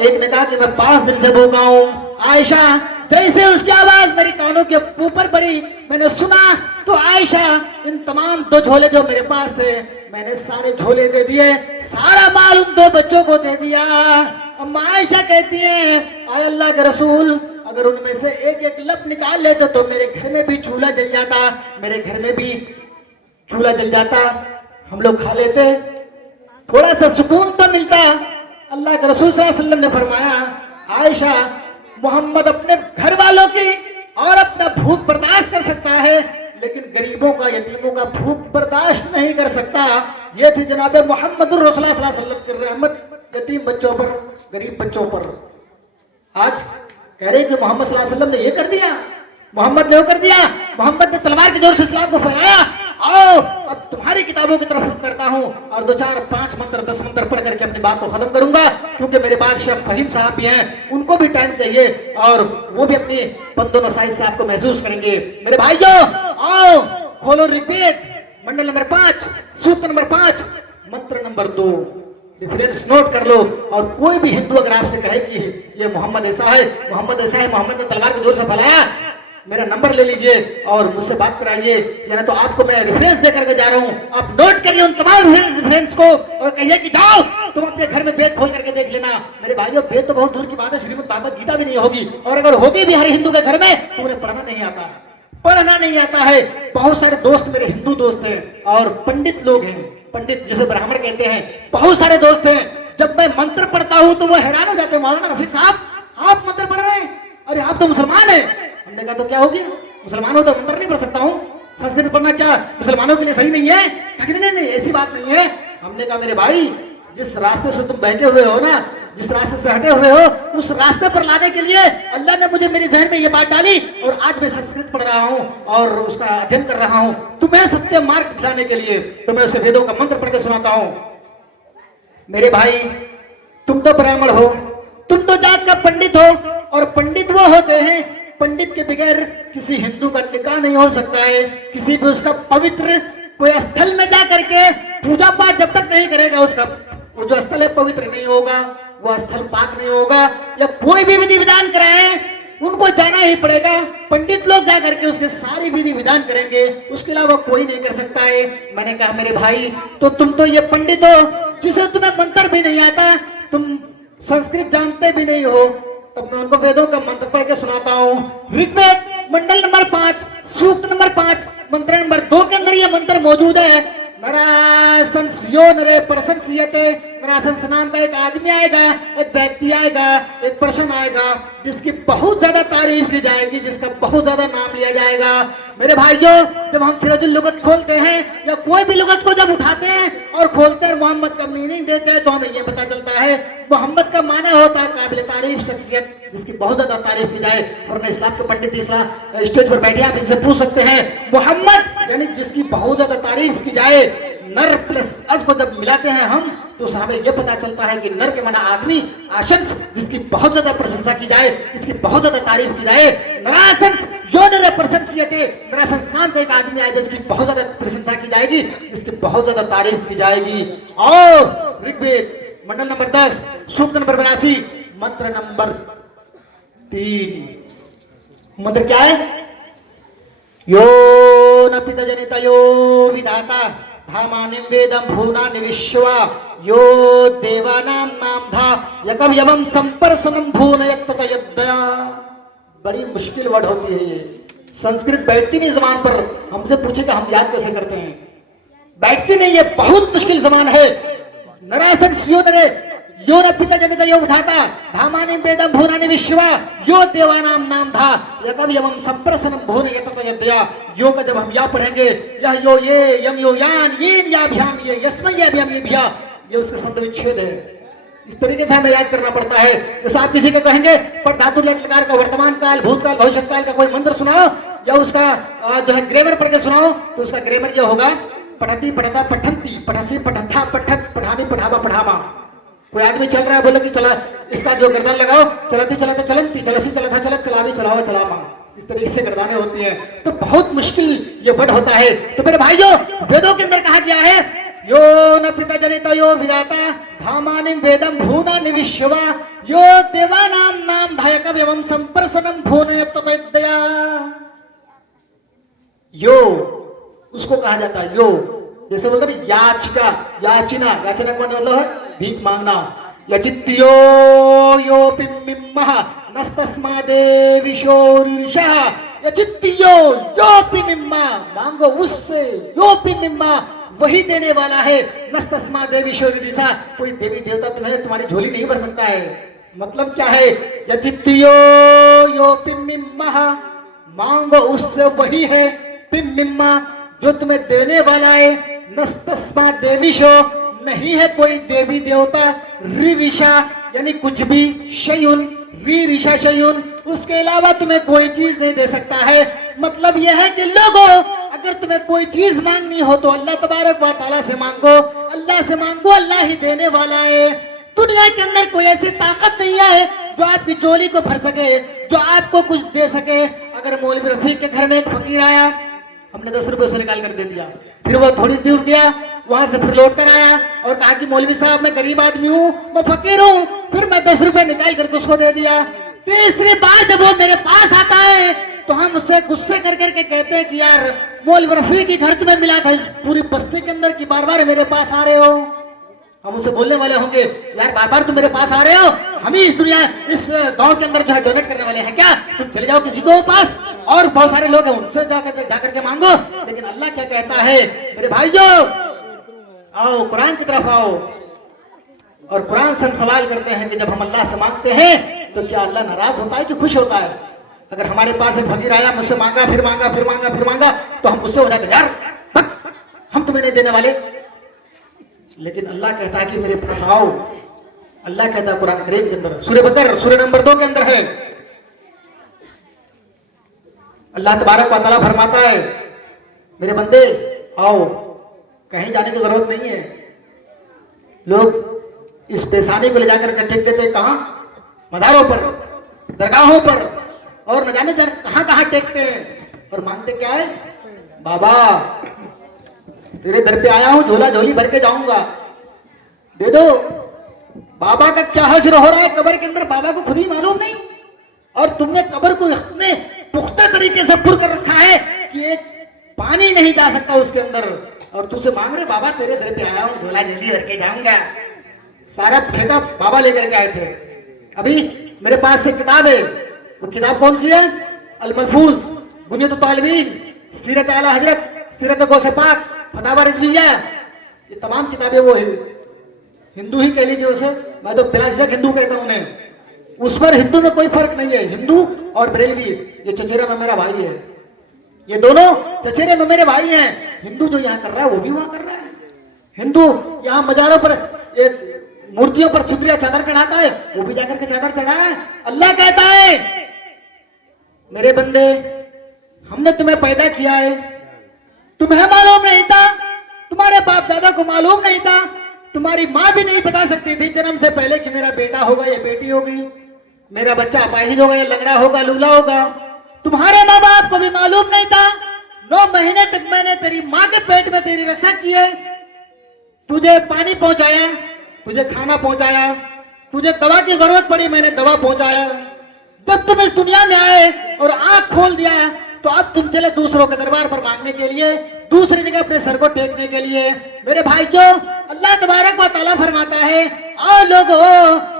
एक ने कहा कि मैं 5 दिन से भूखा हूँ। आयशा, जैसे उसकी आवाज मेरी कानों के ऊपर पड़ी, मैंने सुना तो आयशा, इन तमाम 2 झोले जो मेरे पास थे, मैंने सारे झोले दे दिए, सारा माल उन 2 बच्चों को दे दिया। अम्मा आयशा कहती है, आय अल्लाह के रसूल, अगर उनमें से एक एक लप निकाल लेते तो मेरे घर में भी चूल्हा जल जाता, मेरे घर में भी चूल्हा जल जाता, हम लोग खा लेते, थोड़ा सा सुकून तो मिलता। अल्लाह के रसूल सल्लल्लाहु अलैहि वसल्लम ने फरमाया, आयशा, मोहम्मद अपने घर वालों की और अपना भूख बर्दाश्त कर सकता है, लेकिन गरीबों का, यतीमों का भूख बर्दाश्त नहीं कर सकता। ये थी जनाब मोहम्मद रसूलुल्लाह सल्लल्लाहु अलैहि वसल्लम की रहमत यतीम बच्चों पर, गरीब बच्चों पर। आज कह रहे कि मोहम्मद सल्लल्लाहु अलैहि वसल्लम ने ये कर दिया, मोहम्मद ने वो कर दिया, मोहम्मद ने तलवार के जोर से इस्लाम को फैलाया। आओ अब तुम्हारी किताबों की तरफ रुख करता हूँ और 2 4 5 मंत्र 10 मंत्र पढ़ करके अपनी बात को खत्म करूंगा, क्योंकि मेरे बाद शेख फहीम साहब भी हैं, उनको भी टाइम चाहिए और वो भी अपनी बंदो नसाई से आपको महसूस करेंगे। मेरे भाइयों, आओ खोलो ऋग्वेद मंडल नंबर 5, सूत्र नंबर 5, मंत्र नंबर 2, रेफरेंस नोट कर लो। और कोई भी हिंदू अगर आपसे कहे कि ये मोहम्मद ऐसा है, मोहम्मद ऐसा है, मोहम्मद ने तलवार को जोर से फैलाया, मेरा नंबर ले लीजिए और मुझसे बात कराइए, या ना तो आपको मैं रेफरेंस देकर के जा रहा हूं, आप नोट करिए उन तमाम रेफरेंस को और कहिए कि जाओ तुम अपने घर में वेद खोल करके देख लेना। मेरे भाइयों, वेद तो बहुत दूर की बात है, श्रीमद् भागवत गीता भी नहीं होगी, और अगर होगी भी हर हिंदू के घर में तो उन्हें पढ़ना नहीं आता, पढ़ना नहीं आता है। बहुत सारे दोस्त मेरे हिंदू दोस्त हैं और पंडित लोग हैं, पंडित जिसे ब्राह्मण कहते हैं, बहुत सारे दोस्त हैं। जब मैं मंत्र पढ़ता हूं तो वो हैरान हो जाते हैं, मौलाना रफीक साहब आप मंत्र पढ़ रहे हैं, अरे आप तो मुसलमान हैं। हमने कहा तो क्या हो गया, मुसलमान हो तो मंत्र नहीं पढ़ सकता हूँ, संस्कृत पढ़ना क्या मुसलमानों के लिए सही नहीं है? नहीं नहीं, ऐसी बात नहीं है। हमने कहा मेरे भाई, जिस रास्ते से तुम बहके हुए हो ना, जिस रास्ते से हटे हुए हो, उस रास्ते पर लाने के लिए अल्लाह ने मुझे मेरे जहन में ये बात डाली और आज मैं संस्कृत पढ़ रहा हूँ और उसका अध्ययन कर रहा हूँ, तुम्हें सत्य मार्ग दिखाने के लिए। तो मैं उसे वेदों का मंत्र पढ़ के सुनाता हूँ। मेरे भाई, तुम तो ब्राह्मण हो, तुम तो जात का पंडित हो, और पंडित वो होते हैं, पंडित के बगैर किसी हिंदू का निकाह नहीं हो सकता है। किसी भी उसका पवित्र कोई स्थल में जा करके पूजा पाठ जब तक नहीं करेगा, उसका वो जो स्थल है पवित्र नहीं होगा, वो स्थल पाक नहीं होगा। या कोई भी विधि विधान कराए, उनको जाना ही पड़ेगा, पंडित लोग जा करके उसके सारी विधि विधान करेंगे, उसके अलावा कोई नहीं कर सकता है। मैंने कहा मेरे भाई, तो तुम तो ये पंडित हो जिसे तुम्हें मंत्र भी नहीं आता, तुम संस्कृत जानते भी नहीं हो, तब मैं उनको वेदों का मंत्र पढ़ के सुनाता हूँ। ऋग्वेद मंडल नंबर 5, सूक्त नंबर 5, मंत्र नंबर 2 के अंदर ये मंत्र मौजूद है। नरासंस यो नरे प्रशंसियते, नरासंस नाम का एक आदमी आएगा, एक व्यक्ति आएगा, एक पर्सन आएगा जिसकी बहुत ज्यादा तारीफ की जाएगी, जिसका बहुत ज्यादा नाम लिया जाएगा। मेरे भाइयों, जब हम सिराजुल लुगत खोलते हैं या कोई भी लुगत को जब उठाते हैं और खोलते हैं, मोहम्मद का मीनिंग देते हैं, तो हमें यह पता चलता है मोहम्मद का माना होता है काबिल तारीफ शख्सियत, जिसकी बहुत ज्यादा तारीफ की जाए। और इस्लाम के पंडित इस्लाम स्टेज पर बैठे, आप इससे पूछ सकते हैं, मोहम्मद यानी जिसकी बहुत ज्यादा तारीफ की जाए, नर प्लस अज को जब मिलाते हैं हम, तो हमें यह पता चलता है कि नर के माना आदमी, आशंस जिसकी बहुत ज्यादा प्रशंसा की जाए, जिसकी बहुत ज्यादा तारीफ की जाए। नराशंस यो नर प्रशंसियते, नराशंस नाम का एक आदमी आएगा जिसकी बहुत ज्यादा प्रशंसा की जाएगी, जिसकी बहुत ज्यादा तारीफ की जाएगी। और ऋग्वेद मंडल नंबर 10, सूक्त नंबर 82, मंत्र नंबर 3, मंत्र क्या है? यो न पिता जनिता यो विधाता धामानिम वेदम भूनानि विश्वा यो देवानां नाम धा यकम यमम संपर्सनम भून यक्तत यद्दया। बड़ी मुश्किल वर्ड होती है ये, संस्कृत बैठती नहीं जबान पर। हमसे पूछेगा हम याद कैसे करते हैं, बैठती नहीं, ये बहुत मुश्किल जबान है। नरासन सियो नरे यो न पिता जनिता यो विधाता धामानिम वेदम भूनानि विश्वा यो देवानाम नाम धा यकम यमम संपर्सनम भून यक्तत यद्दया। यो का जब हम या पढ़ेंगे, यह यो ये यम यो यान यीन या भ्याम ये यस्मय या भ्याम ये भ्या, ये उसके शब्द विच्छेद है। इस तरीके से हमें याद करना पड़ता है। जैसे आप किसी को कहेंगे पर धातु लकार का वर्तमान काल, भूतकाल, भविष्य काल का कोई मंत्र सुनाओ या उसका जो है ग्रामर पढ़ के सुनाओ, तो उसका ग्रामर यह होगा पठती पठता पठंती पठसी पठथा पठत पठामी पठावा पढ़ामा। कोई आदमी चल रहा है, बोले कि चला इसका जो गर्दन लगाओ, चलती चलाते चलंती चलसी चलता चलत चलावी चलावा चलामा, इस तरीके से गर्दानें होती हैं। तो बहुत मुश्किल ये वर्ड होता है। तो मेरे भाइयों, वेदों के अंदर कहा गया है यो न पिता जनिता यो विधाता धामानिम वेदम भूनानि विश्वा यो देवानाम नाम धायकम एवं संप्रसनम भूने तपैदया। यो उसको कहा जाता है, यो जैसे बोलते हैं याचिका, याचिना, याचना का मतलब है भीख मांगना। यचित्यो यो पिम्मिम्मः नस्तस्मादेविशोरिषः। यचित्यो यो पिम्मिम्मा, मांगो उससे, यो पिम्मिम्मा वही देने वाला है। नस्तस्मादेविशोरिषः, कोई देवी देवता तुम्हें तुम्हारी झोली नहीं भर सकता है। मतलब क्या है? यचित्यो यो पिम्मिम्मः, मांगो उससे वही है, पिम्मिम्मा जो तुम्हें देने वाला है। नस्तस्मा देवीशो, नहीं है कोई देवी देवता। रिविशा यानी कुछ भी, शयुन रिविशा शयुन, उसके अलावा तुम्हें कोई चीज नहीं दे सकता है। मतलब यह है कि लोगों, अगर तुम्हें कोई चीज मांगनी हो तो अल्लाह तबारक व तआला से मांगो, अल्लाह से मांगो, अल्लाह ही देने वाला है। दुनिया के अंदर कोई ऐसी ताकत नहीं है जो आपकी झोली को भर सके, जो आपको कुछ दे सके। अगर मौलवी रफीक के घर में एक फकीर आया, हमने 10 रुपए से निकाल कर दे दिया, फिर वो थोड़ी दूर गया, वहां से फिर लौट कर आया और कहा कि मौलवी साहब मैं गरीब आदमी हूँ, मैं फकीर हूँ, फिर मैं 10 रुपए निकाल करके उसको दे दिया। तीसरी बार जब वो मेरे पास आता है तो हम उससे गुस्से कर करके कहते हैं कि यार मौलवी रफीक की घर तुम्हें मिला था इस पूरी बस्ती के अंदर की बार बार मेरे पास आ रहे हो। हम उससे बोलने वाले होंगे यार बार बार तुम मेरे पास आ रहे हो, हम ही इस दुनिया इस गांव के अंदर जो है डोनेट करने वाले हैं क्या? तुम चले जाओ किसी को पास, और बहुत सारे लोग हैं उनसे जाकर के मांगो। लेकिन अल्लाह क्या कहता है मेरे भाइयों, आओ कुरान की तरफ आओ। और कुरान से हम सवाल करते हैं कि जब हम अल्लाह से मांगते हैं तो क्या अल्लाह नाराज होता है कि खुश होता है? अगर हमारे पास एक फकीर आया, मुझसे मांगा फिर मांगा फिर मांगा फिर मांगा, तो हम गुस्से हो जाते हैं, यार हम तुम्हें नहीं देने वाले। लेकिन अल्लाह कहता है कि मेरे पास आओ। अल्लाह कहता है कुरान करीम के अंदर, सूरह बकर सूरह नंबर 2 के अंदर है, अल्लाह तबारक व तआला फरमाता है मेरे बंदे आओ, कहीं जाने की जरूरत नहीं है। लोग इस पेशानी को ले जाकर के टेक देते, कहां? मज़ारों पर, दरगाहों पर, और न जाने कहां कहां टेकते हैं। और मांगते क्या है? बाबा तेरे दर पे आया हूं, झोला झोली भर के जाऊंगा, दे दो। बाबा का क्या हश्र हो रहा है कब्र के अंदर, बाबा को खुद ही मालूम नहीं। और तुमने कब्र को इतने पुख्ता तरीके से पुर कर रखा है कि एक पानी नहीं जा सकता उसके अंदर, और तुझसे मांग रहे बाबा तेरे दर पे आया हूं, झोला झोली भर के जाऊंगा। सारा ठेका बाबा लेकर के आए थे। अभी मेरे पास से किताब है, वो किताब कौन सी है? अल महफूज, बुनियत तालिबीन, सीरत आला हजरत, सीरत गौसे पाक, फतावा रिजविया, ये तमाम किताबें वो है। हिंदू ही कह लीजिए उसे, मैं तो प्लास्टिक हिंदू कहता हूं उन्हें। उस पर हिंदू में कोई फर्क नहीं है। हिंदू और बरेलवी, ये चचेरा में मेरा भाई है, ये दोनों चचेरे में मेरे भाई हैं। हिंदू जो यहाँ कर रहा है वो भी वहां कर रहा है। हिंदू यहाँ मजारों पर मूर्तियों पर छुद्रिया चादर चढ़ाता है, वो भी जाकर के चादर चढ़ा रहा है। अल्लाह कहता है मेरे बंदे हमने तुम्हें पैदा किया है, तुम्हें मालूम नहीं था, तुम्हारे बाप दादा को मालूम नहीं था, तुम्हारी माँ भी नहीं बता सकती थी जन्म से पहले कि मेरा बेटा होगा या बेटी होगी, मेरा बच्चा अपाहिज होगा या लंगड़ा होगा, लूला होगा। तुम्हारे माँ बाप को भी मालूम नहीं था। 9 महीने तक मैंने तेरी माँ के पेट में तेरी रक्षा की है, तुझे पानी पहुंचाया, तुझे खाना पहुंचाया, तुझे दवा की जरूरत पड़ी मैंने दवा पहुंचाया। जब तुम इस दुनिया में आए और आंख खोल दिया तो अब तुम चले दूसरों के दरबार पर मांगने के लिए, दूसरी जगह अपने सर को टेकने के लिए। मेरे भाई जो अल्लाह तबारक व तआला फरमाता है आओ लोगो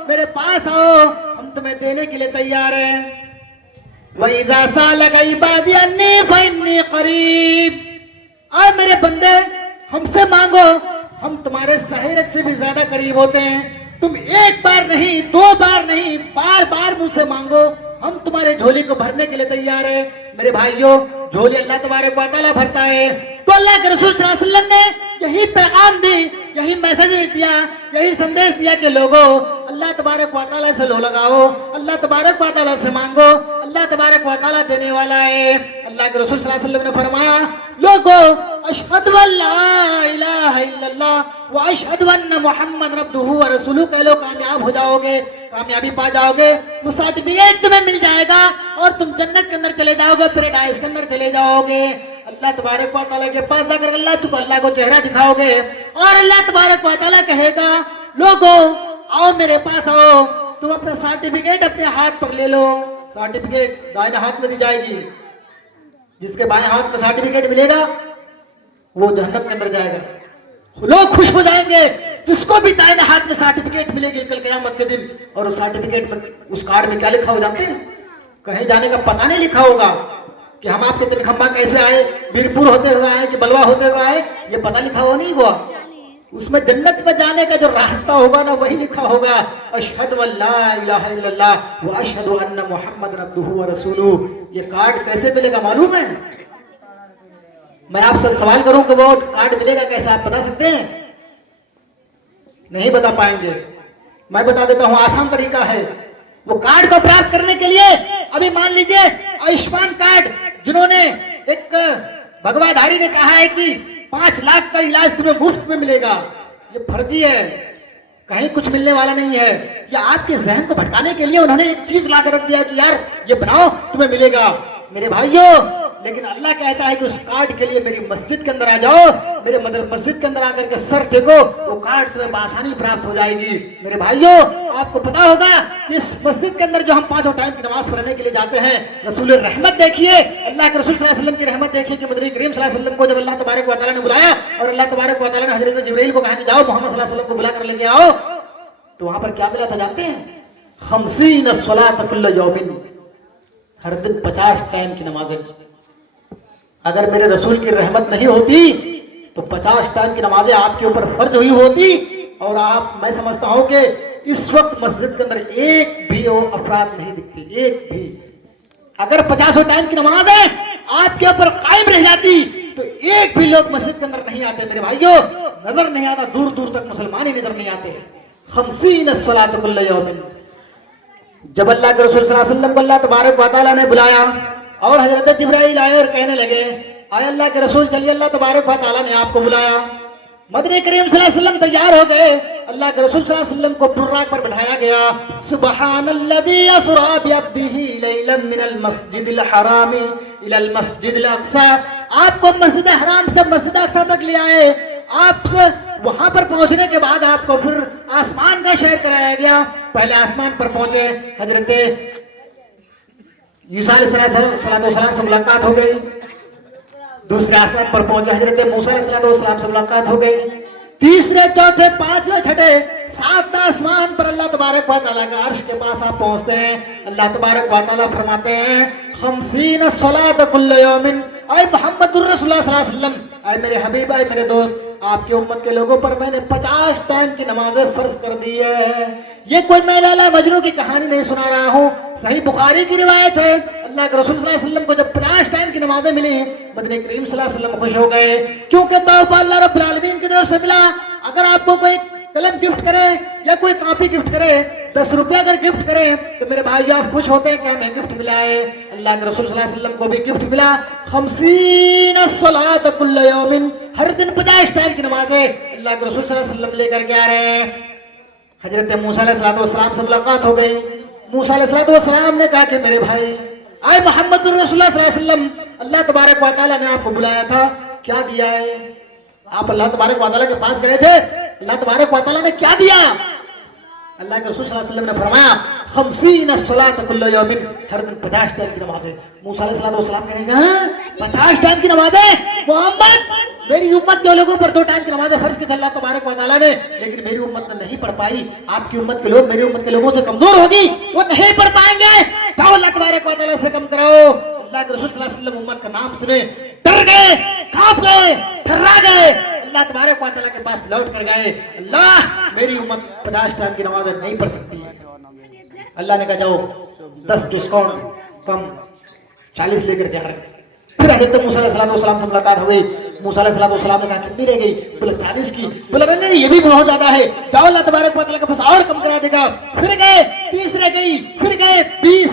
मेरे पास आओ, हम तुम्हें देने के लिए तैयार हैं। वइज़ा सालक इबादी अन्नी फइन्नी करीब, आओ मेरे बंदे हमसे मांगो, हम तुम्हारे सहेरत से भी ज्यादा करीब होते हैं। तुम एक बार नहीं, 2 बार नहीं, बार बार मुझसे मांगो, हम तुम्हारे झोली को भरने के लिए तैयार है। मेरे भाइयों झोली अल्लाह तबारक व तआला भरता है। तो अल्लाह के रसूल सल्लल्लाहु अलैहि वसल्लम ने यही पैगाम दी, यही मैसेज दिया, यही संदेश दिया कि लोगों अल्लाह तबारक व तआला से लो लगाओ, अल्लाह तबारक व तआला से मांगो, अल्लाह तबारक व तआला देने वाला है। अल्लाह के रसूल सल्लल्लाहु अलैहि वसल्लम ने फरमाया लोगों अशहदु अल्ला इलाहा इल्लल्लाह व अशहदु अन्न मुहम्मद अब्दुहु व रसूलुहु कह लो, कामयाब हो जाओगे, कामयाबी पा जाओगे, वो सर्टिफिकेट तुम्हें मिल जाएगा और तुम जन्नत के अंदर चले जाओगे, पैराडाइज के अंदर चले जाओगे। अल्लाह तबारक व तआला के पास जाकर अल्लाह को चेहरा दिखाओगे और अल्लाह तबारक व तआला कहेगा लोगों आओ मेरे पास आओ, तुम अपना सर्टिफिकेट अपने हाथ पर ले लो। सर्टिफिकेट दाहिने हाथ में दी जाएगी। जिसके बाएं हाथ में सर्टिफिकेट मिलेगा वो जहन्नम के अंदर जाएगा। लोग खुश हो जाएंगे जिसको भी दाहिने हाथ में सर्टिफिकेट मिलेगी कल क़यामत के दिन। और उस सर्टिफिकेट में, उस कार्ड में क्या लिखा हो जानते हैं? कहीं जाने का पता नहीं लिखा होगा कि हम आपके तिनखंबा कैसे आए, बीरपुर होते हुए आए कि बलवा होते हुए आए, ये पता लिखा हुआ नहीं हुआ। उसमें जन्नत में जाने का जो रास्ता होगा ना वही लिखा होगा, अशहदु अल्ला इलाहा इल्लल्लाह व अशहदु अन्ना मुहम्मदन अब्दुहु व रसूलुहु। ये कार्ड कैसे मिलेगा मालूम है? मैं आपसे सवाल करूं कि वो कार्ड मिलेगा कैसे, आप बता सकते हैं? नहीं बता पाएंगे। मैं बता देता हूं, आसान तरीका है। वो कार्ड को प्राप्त करने के लिए अभी मान लीजिए आयुष्मान कार्ड, जिन्होंने एक भगवाधारी ने कहा है कि 5 लाख का इलाज तुम्हें मुफ्त में मिलेगा, ये फर्जी है, कहीं कुछ मिलने वाला नहीं है। या आपके जहन को भटकाने के लिए उन्होंने एक चीज ला कर रख दिया कि यार ये बनाओ तुम्हें मिलेगा। मेरे भाइयों, लेकिन अल्लाह कहता है कि उस कार्ड के लिए मेरी मस्जिद के अंदर आ जाओ, मेरे मस्जिद के अंदर आकर के सर टेको, वो कार्ड तुम्हें बासानी प्राप्त हो जाएगी। मेरे भाइयों, आपको पता होगा इस मस्जिद के अंदर जो हम 5 टाइम की नमाज पढ़ने के लिए जाते हैं, रसूल रहमत देखिए, अल्लाह के रसूल सल्लल्लाहु अलैहि वसल्लम की रहमत देखिए कि मदनी करीम सल्लल्लाहु अलैहि वसल्लम को जब अल्लाह तबारक व तआला ने बुलाया और अल्लाह तबारक व तआला ने हजरत जिब्रील को कहा कि जाओ मोहम्मद सल्लल्लाहु अलैहि वसल्लम को बुला कर लेके आओ, तो वहां पर क्या मिला था जानते हैं? 50 सलात कुल्ल यौमिन, हर दिन 50 टाइम की नमाजें। अगर मेरे रसूल की रहमत नहीं होती तो 50 टाइम की नमाजें आपके ऊपर फर्ज हुई होती। और आप, मैं समझता हूं कि इस वक्त मस्जिद के अंदर एक भी अफराद नहीं दिखती, एक भी। अगर 50 टाइम की नमाजें आपके ऊपर कायम रह जाती तो एक भी लोग मस्जिद के अंदर नहीं आते। मेरे भाइयों, नजर नहीं आता, दूर दूर तक मुसलमान ही नजर नहीं आते। 50 सलात कुल्ल यौमिन। जब अल्लाह के रसूल सल्लल्लाहु अलैहि वसल्लम को अल्लाह तबारक व तआला ने बुलाया और हजरत जिब्राइल आए और कहने लगे, आए अल्लाह के रसूल, चलिए अल्लाह तबारक व तआला ने आपको बुलाया। मदनी करीम सल्लल्लाहु अलैहि वसल्लम तैयार हो गए, अल्लाह के रसूल सल्लल्लाहु अलैहि वसल्लम को बुर्राक पर बिठाया गया। सुबहानल्लज़ी असरा बिअब्दिही लैलन मिनल मस्जिदिल हरामी इलल मस्जिदिल अक़सा। आपको मस्जिद हराम से मस्जिद अक़सा तक ले आए। आपसे वहां पर पहुंचने के बाद आपको फिर आसमान का शहर कराया गया। पहले आसमान पर पहुंचे, हजरत ईसा अलैहिस्सलाम से मुलाकात हो गई। दूसरे आसमान पर पहुंचे, हजरत मूसा अलैहिस्सलाम से मुलाकात हो गई। तीसरे, चौथे, पांचवें, छठे, 7वें आसमान पर अल्लाह तबारक व तआला के अर्श के पास आप पहुंचते हैं। अल्लाह तबारक व तआला फरमाते हैं, 50 सलात कुल्ल यौमिन। ऐ मुहम्मदुर रसूलुल्लाह सल्लल्लाहु अलैहि वसल्लम, ऐ मेरे हबीब, ऐ मेरे दोस्त, आपकी उम्मत के लोगों पर मैंने 50 टाइम की नमाजें फर्ज कर दी है। ये कोई मैं लैला मजनू की कहानी नहीं सुना रहा हूँ, सही बुखारी की रिवायत है। अल्लाह के रसूल सल्लल्लाहु अलैहि वसल्लम को जब 50 टाइम की नमाजें मिली, मदनी करीम सल्लल्लाहु अलैहि वसल्लम खुश हो गए, क्योंकि तोहफा अल्लाह रब्बुल आलमीन की तरफ से मिला। अगर आपको कोई कलम गिफ्ट करे या कोई कॉपी गिफ्ट करे, 10 रुपया अगर गिफ्ट करे तो मेरे भाई आप खुश होते हैं कि हमें गिफ्ट मिला है। अल्लाह के रसूल सल्लल्लाहु अलैहि वसल्लम को भी गिफ्ट मिला, 50 सलात कुल्ल यौमिन, हर दिन 50 टाइम की नमाजें अल्लाह के रसूल सल्लल्लाहु अलैहि वसल्लम लेकर के आ रहे हैं। हजरत मूसा अलैहिस्सलाम से मुलाकात हो गई। मूसा अलैहिस्सलाम ने कहा कि मेरे भाई, आए मोहम्मद रसूलुल्लाह सल्लल्लाहु अलैहि वसल्लम, अल्लाह तबारक व तआला ने आपको बुलाया था, क्या दिया है? आप अल्लाह तबारक व तआला के पास गए थे, अल्लाह तबारक व तआला ने क्या दिया? अल्लाह के रसूल सल्लल्लाहु अलैहि वसल्लम ने फरमाया, 50 सलात कुल्ल यौमिन, हर दिन 50 टाइम की नमाजें। मूसा अलैहिस्सलाम कहने लगे, 50 टाइम की नमाजें? मोहम्मद, मेरी उम्मत के लोगों पर 2 टाइम की नमाजें फर्ज की थी अल्लाह तबारक व तआला ने, लेकिन मेरी उम्मत ने नहीं पढ़ पाई। आपकी उम्मत के लोग मेरी उम्मत के लोगों से कमजोर होगी, वो नहीं पढ़ पाएंगे, जाओ अल्लाह तबारक व तआला से कम कराओ। अल्लाह के रसूल सल्लल्लाहु अलैहि वसल्लम उम्मत का नाम सुने डर गए, कांप गए, थर्रा गए। अल्लाह तबारक व तआला के पास लौट कर गए, अल्लाह मेरी उम्मत 50 टाइम की नमाजें नहीं पढ़ सकती है। अल्लाह ने कहा जाओ 10 डिस्काउंट कम 40 लेकर के आ रहे। फिर हजरत मूसा अलैहिस्सलाम से मुलाकात हो गई। मूसा अलैहिस्सलाम ने कहा कितनी रह गई? बोला 40 की। बोला नहीं, ये भी बहुत ज्यादा है, जाओ अल्लाह तबारक व तआला के पास और कम करा देगा। फिर गए, 30 रह गई, फिर गए 20,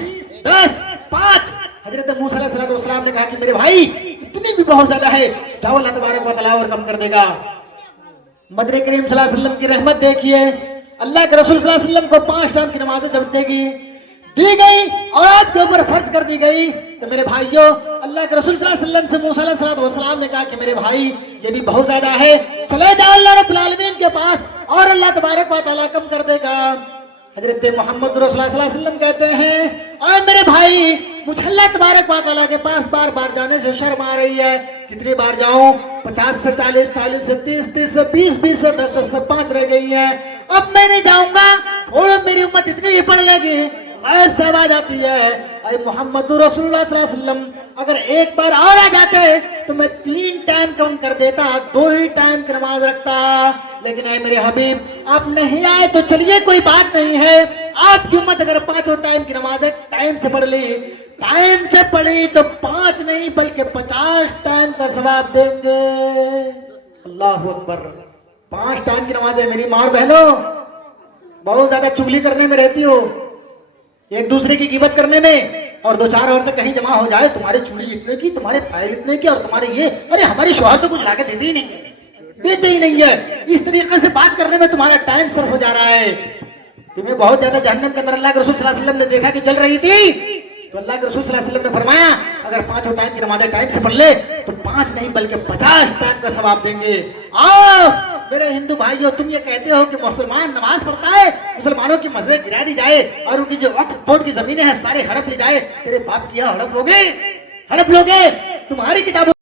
10, 5। हजरत मूसा अलैहिस्सलाम ने कहा कि मेरे भाई इतनी भी बहुत ज्यादा है, जाओ अल्लाह तबारक व तआला और कम कर देगा। मदनी करीम सल्लल्लाहु अलैहि वसल्लम की रहमत देखिए, अल्लाह के रसूल सल्लल्लाहु अलैहि वसल्लम को 5 टाइम की नमाजें जब दी गई और आपके ऊपर फर्ज कर दी गई, तो मेरे भाइयों, अल्लाह के रसूल सल्लल्लाहु अलैहि वसल्लम से मूसा अलैहिस्सलाम ने कहा कि मेरे भाई ये भी बहुत ज्यादा है, चले जाओ अल्लाह रब्बुल आलमीन के पास और अल्लाह तबारक व तआला कम कर देगा। हजरत मोहम्मद रसूलुल्लाह सल्लल्लाहु अलैहि वसल्लम कहते हैं, और मेरे भाई मुझे अल्लाह तबारक व तआला के पास बार बार जाने से शर्म आ रही है। कितनी बार जाऊं? 50 से 40, 40 से 30, 30 से 20, 20 से 10, 10 से 5 रह गई है। अब मैं नहीं जाऊंगा, थोड़ा मेरी उम्मत इतनी ही पड़ लेगी। गायब से आवाज आती है, अरे मोहम्मद रसूलुल्लाह सल्लल्लाहु अलैहि वसल्लम, अगर एक बार और आ जाते तो मैं 3 टाइम कम कर देता, 2 ही टाइम की नमाज रखता। लेकिन है मेरे हबीब, आप नहीं आए तो चलिए कोई बात नहीं है। आपकी उम्मत अगर 5 टाइम की नमाज टाइम से पढ़ ली, टाइम से पढ़ी तो 5 नहीं बल्कि 50 टाइम का सवाब देंगे। अल्लाह अकबर। 5 टाइम की नमाज है। मेरी माँ और बहनों, बहुत ज्यादा चुगली करने में रहती हो, एक दूसरे की गिबत करने में, और 2-4 औरतें कहीं जमा हो जाए, तुम्हारी चूड़ी इतने की, तुम्हारे फाइल इतने की, और तुम्हारे ये, अरे हमारी शौहर तो कुछ लाके देते ही नहीं है, देते ही नहीं है। इस तरीके से बात करने में तुम्हारा टाइम सर्फ हो जा रहा है। तुम्हें बहुत ज्यादा जहन्नम के अंदर अल्लाह के रसूल सल्लल्लाहु अलैहि वसल्लम ने देखा कि जल रही थी, तो अल्लाह के रसूल सल्लल्लाहु अलैहि वसल्लम ने फरमाया, अगर 5 टाइम की नमाज़ें टाइम से पढ़ ले तो 5 नहीं बल्कि 50 टाइम का सवाब देंगे। आओ मेरे हिंदू भाइयों, तुम ये कहते हो कि मुसलमान नमाज पढ़ता है, मुसलमानों की मस्जिदें गिरा दी जाए और उनकी जो वक्फ बोर्ड की जमीनें हैं सारे हड़प ली जाए, तेरे बाप की हड़प लोगे, हड़प लोगे। तुम्हारी किताबों